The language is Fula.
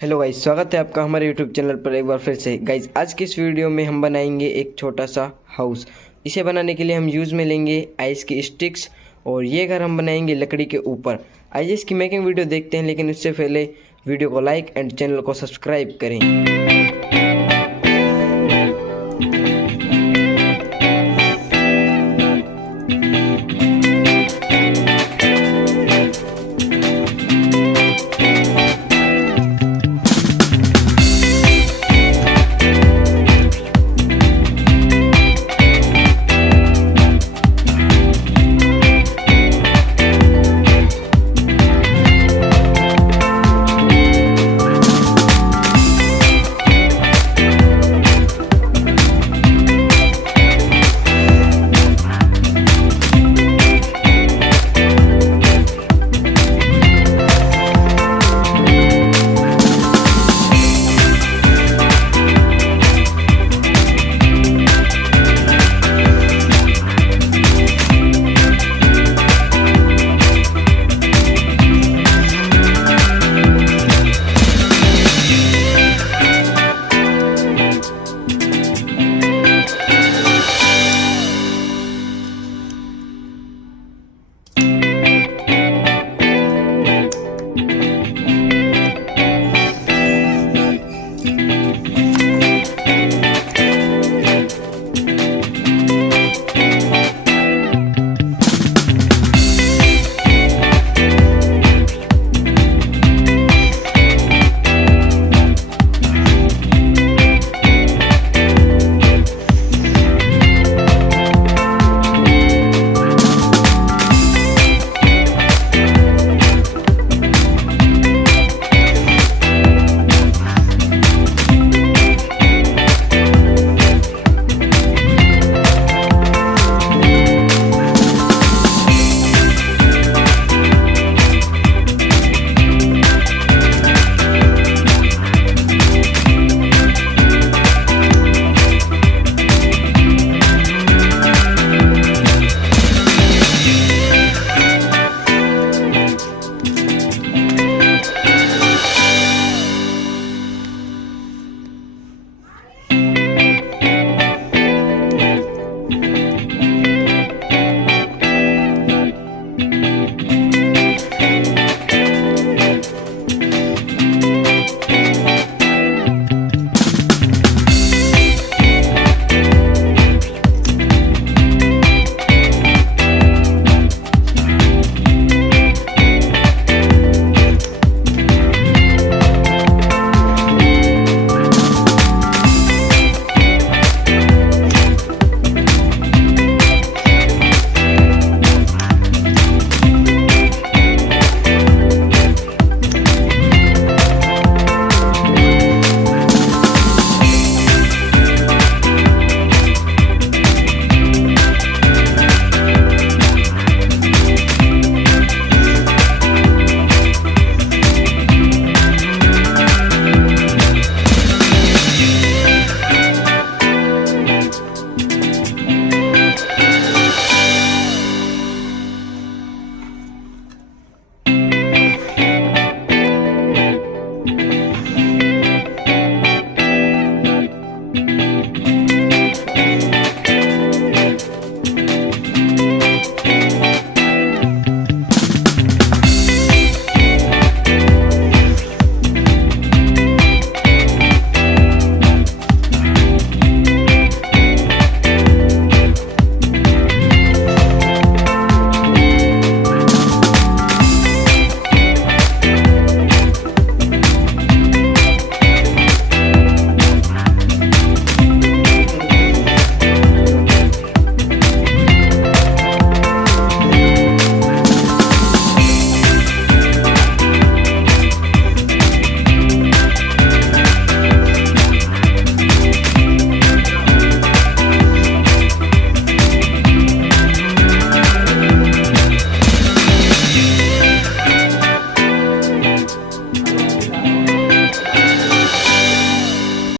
Hello guys, स्वागत है आपका हमारे यूट्यूब चैनल पर एक बार फिर से। गाइस, आज की इस वीडियो में हम बनाएंगे एक छोटा सा हाउस। इसे बनाने के लिए हम यूज़ में लेंगे आइस की स्टिक्स और ये घर हम बनाएंगे लकड़ी के ऊपर। आइए इसकी मेकिंग वीडियो देखते हैं, लेकिन उससे पहले वीडियो को लाइक एंड चैनल को सब्सक्राइब करें।